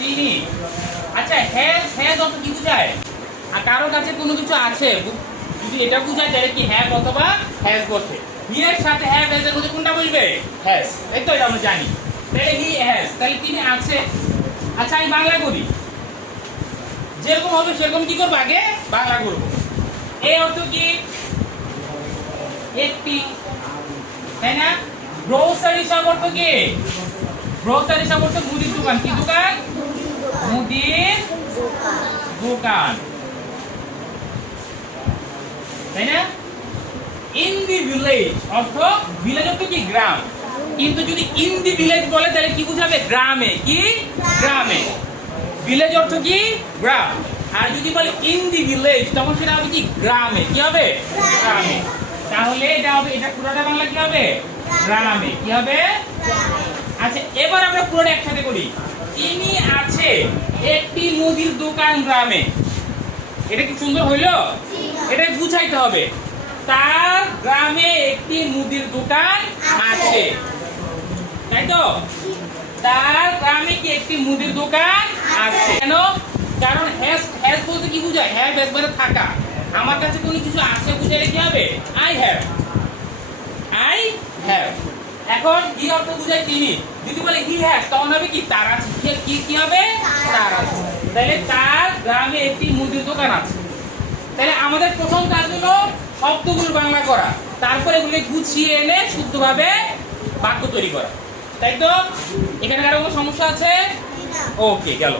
তিনি। আচ্ছা has has অর্থ কি বোঝায়? আর কারো কাছে কোনো কিছু আছে যদি এটা বোঝায় তাহলে কি হ্যাভ অথবা হ্যাজ বসে। হি এর সাথে হ্যাভ হ্যাজ এর মধ্যে কোনটা বসবে? হ্যাজ। এই তো এটা আমরা জানি। তাহলে হি হ্যাজ, তাহলে তিনি আছে। আচ্ছা আমি বাংলা করি, যেরকম হবে সেরকম কি করবো, আগে বাংলা করবো। এই অর্থ কি? একটি, তাই না? গ্রোসারি শপ অর্থ কি? গ্রোসারি শপ অর্থ মুদির দোকান। কি দোকান? মুদির দোকান, তাই না? ইন দি ভিলেজ অর্থ, ভিলেজ অর্থ কি? গ্রাম। কিন্তু যদি ইন দি ভিলেজ বলে তাহলে কি বুঝাবে? গ্রামে। কি? গ্রামে। ভিলেজ অর্থ কি? গ্রাম। আর যদি বলে ইন দি ভিলেজ তখন সেটা হবে কি? গ্রামে। কি হবে? গ্রামে। তাহলে এটা হবে, এটা পুরোটা বাংলা কি হবে? গ্রামে। কি হবে? আচ্ছা এবার আমরা পুরোটা একসাথে করি। তিনি আছে একটি মুদির দোকান গ্রামে। এটা কি সুন্দর হইলো? এটা বুঝাইতে হবে তার গ্রামে একটি মুদির দোকান আছে, তাই তো? তার গ্রামে কি একটি মুদির দোকান আছে। কেন? কারণ হ্যাজ হ্যাজ বলতে কি বোঝায়? হ্যাভ হ্যাজ মানে থাকা। আমার কাছে কোনো কিছু আছে বুঝাইলে কি হবে? I have. I have. এখন হি অর্থ বুঝায় তিনি। যদি বলে হি হ্যাজ তখন হবে কি? তার আছে। কি কি হবে? তার আছে। তাহলে তার গ্রামে একটি মুদির দোকান আছে। তাহলে আমাদের প্রথম কাজ হলো শব্দগুলো বাংলা করা, তারপরে এগুলো গুছিয়ে এনে শুদ্ধভাবে বাক্য তৈরি করা, তাই তো? এখানে কারো কোনো সমস্যা আছে? ওকে, গেল।